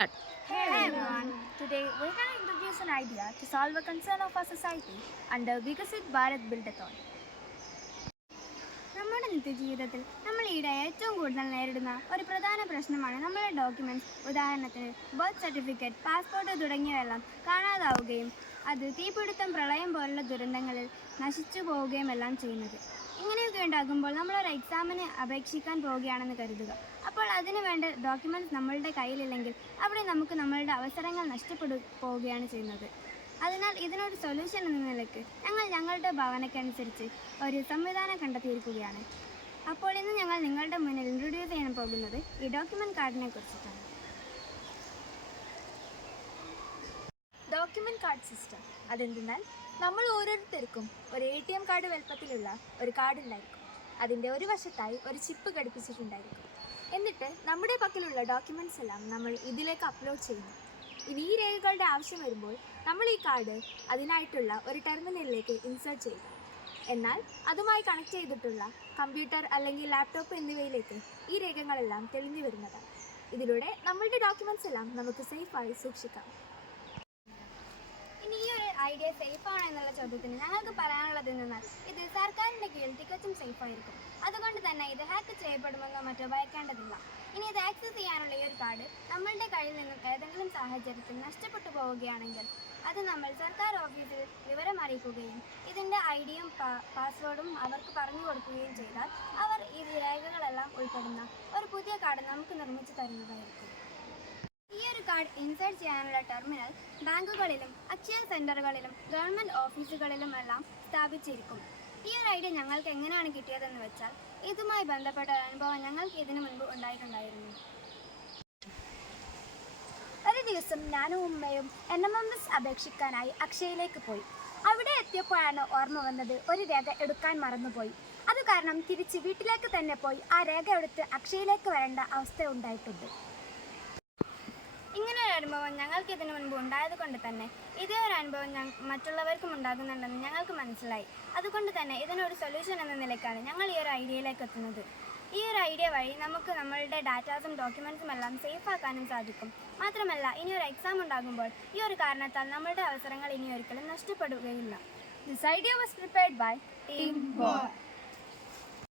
Hey everyone, today we're going to introduce an idea to solve a concern of our society under Vikasit Bharat Buildathon. നമ്മുടെ നിത്യജീവിതത്തിൽ നമ്മൾ ഈയിടെ ഏറ്റവും കൂടുതൽ നേരിടുന്ന ഒരു പ്രധാന പ്രശ്നമാണ് നമ്മുടെ ഡോക്യുമെൻറ്റ്സ്. ഉദാഹരണത്തിന് ബർത്ത് സർട്ടിഫിക്കറ്റ്, പാസ്പോർട്ട് തുടങ്ങിയവയെല്ലാം കാണാതാവുകയും അത് തീപിടുത്തം, പ്രളയം പോലുള്ള ദുരന്തങ്ങളിൽ നശിച്ചു പോവുകയും എല്ലാം ചെയ്യുന്നത്. ഇങ്ങനെയൊക്കെ ഉണ്ടാകുമ്പോൾ നമ്മളൊരു എക്സാമിന് അപേക്ഷിക്കാൻ പോവുകയാണെന്ന് കരുതുക. അപ്പോൾ അതിന് വേണ്ട ഡോക്യുമെൻറ്റ്സ് നമ്മളുടെ കയ്യിലില്ലെങ്കിൽ അവിടെ നമുക്ക് നമ്മളുടെ അവസരങ്ങൾ പോവുകയാണ് ചെയ്യുന്നത്. അതിനാൽ ഇതിനൊരു സൊല്യൂഷൻ എന്ന നിലയ്ക്ക് ഞങ്ങൾ ഞങ്ങളുടെ ഭാവനയ്ക്കനുസരിച്ച് ഒരു സംവിധാനം കണ്ടെത്തിയിരിക്കുകയാണ്. അപ്പോൾ ഇന്ന് ഞങ്ങൾ നിങ്ങളുടെ മുന്നിൽ ഇൻട്രൊഡ്യൂസ് ചെയ്യാൻ പോകുന്നത് ഈ ഡോക്യുമെൻറ്റ് കാർഡിനെ കുറിച്ചിട്ടാണ്. ഡോക്യുമെൻറ്റ് കാർഡ് സിസ്റ്റം അതെന്തെന്നാൽ നമ്മൾ ഓരോരുത്തർക്കും ഒരു ATM കാർഡ് വലുപ്പത്തിലുള്ള ഒരു കാർഡ് ഉണ്ടായിരിക്കും. അതിൻ്റെ ഒരു വശത്തായി ഒരു ചിപ്പ് ഘടിപ്പിച്ചിട്ടുണ്ടായിരിക്കും. എന്നിട്ട് നമ്മുടെ പക്കലുള്ള ഡോക്യുമെൻറ്റ്സ് എല്ലാം നമ്മൾ ഇതിലേക്ക് അപ്ലോഡ് ചെയ്യുന്നു. ഇനി ഈ രേഖകളുടെ ആവശ്യം വരുമ്പോൾ നമ്മൾ ഈ കാർഡ് അതിനായിട്ടുള്ള ഒരു ടെർമിനലിലേക്ക് ഇൻസേർട്ട് ചെയ്യുക. എന്നാൽ അതുമായി കണക്ട് ചെയ്തിട്ടുള്ള കമ്പ്യൂട്ടർ അല്ലെങ്കിൽ ലാപ്ടോപ്പ് എന്നിവയിലേക്ക് ഈ രേഖകളെല്ലാം തെളിഞ്ഞു വരുന്നതാണ്. ഇതിലൂടെ നമ്മളുടെ ഡോക്യുമെൻറ്റ്സ് എല്ലാം നമുക്ക് സേഫായി സൂക്ഷിക്കാം. ഇനി ഈ ഒരു ഐഡിയ സേഫാണോ എന്നുള്ള ചോദ്യത്തിന് ഞങ്ങൾക്ക് പറയാനുള്ളത് എന്നാൽ ഇത് സർക്കാരിൻ്റെ കീഴിൽ തികച്ചും സേഫായിരിക്കും. അതുകൊണ്ട് തന്നെ ഇത് ഹാക്ക് ചെയ്യപ്പെടുമെന്നോ മറ്റോ ഭയക്കേണ്ടതില്ല. ഇനി ഇത് ആക്സസ് ചെയ്യാനുള്ള ഈ ഒരു കാർഡ് നമ്മളുടെ കയ്യിൽ നിന്നും ഏതെങ്കിലും സാഹചര്യത്തിൽ നഷ്ടപ്പെട്ടു പോവുകയാണെങ്കിൽ അത് നമ്മൾ സർക്കാർ ഓഫീസിൽ വിവരം അറിയിക്കുകയും ഇതിൻ്റെ ഐഡിയും പാസ്വേഡും അവർക്ക് പറഞ്ഞു കൊടുക്കുകയും ചെയ്താൽ അവർ ഈ രേഖകളെല്ലാം ഉൾപ്പെടുന്ന ഒരു പുതിയ കാർഡ് നമുക്ക് നിർമ്മിച്ചു തരുന്നതായിരിക്കും. ഈ ഒരു കാർഡ് ഇൻസേർട്ട് ചെയ്യാനുള്ള ടെർമിനൽ ബാങ്കുകളിലും അക്ഷയ സെൻ്ററുകളിലും ഗവൺമെൻറ് ഓഫീസുകളിലും എല്ലാം സ്ഥാപിച്ചിരിക്കും. ഈ ഒരു ഐഡിയ ഞങ്ങൾക്ക് എങ്ങനെയാണ് കിട്ടിയതെന്ന് വെച്ചാൽ ഇതുമായി ബന്ധപ്പെട്ട ഒരു അനുഭവം ഞങ്ങൾക്ക് ഇതിനു മുൻപ് ഉണ്ടായിട്ടുണ്ടായിരുന്നു. ഒരു ദിവസം ഞാനും ഉമ്മയും NMMS അപേക്ഷിക്കാനായി അക്ഷയയിലേക്ക് പോയി. അവിടെ എത്തിയപ്പോഴാണ് ഓർമ്മ വന്നത് ഒരു രേഖ എടുക്കാൻ മറന്നുപോയി. അത് കാരണം തിരിച്ച് വീട്ടിലേക്ക് തന്നെ പോയി ആ രേഖ എടുത്ത് അക്ഷയയിലേക്ക് വരേണ്ട അവസ്ഥ ഉണ്ടായിട്ടുണ്ട്. ഇങ്ങനെ ഒരു അനുഭവം ഞങ്ങൾക്ക് ഇതിനു മുൻപ് ഉണ്ടായത് കൊണ്ട് തന്നെ ഇതേ ഒരു അനുഭവം മറ്റുള്ളവർക്കും ഉണ്ടാകുന്നുണ്ടെന്ന് ഞങ്ങൾക്ക് മനസ്സിലായി. അതുകൊണ്ട് തന്നെ ഇതിനൊരു സൊല്യൂഷൻ എന്ന നിലയ്ക്കാണ് ഞങ്ങൾ ഈ ഒരു ഐഡിയയിലേക്ക് എത്തുന്നത്. ഈ ഒരു ഐഡിയ വഴി നമുക്ക് നമ്മളുടെ ഡാറ്റാസും ഡോക്യുമെൻറ്റ്സും എല്ലാം സേഫ് ആക്കാനും സാധിക്കും. മാത്രമല്ല ഇനിയൊരു എക്സാം ഉണ്ടാകുമ്പോൾ ഈ ഒരു കാരണത്താൽ നമ്മളുടെ അവസരങ്ങൾ ഇനി ഒരിക്കലും നഷ്ടപ്പെടുകയില്ല. This idea was prepared by Team Board.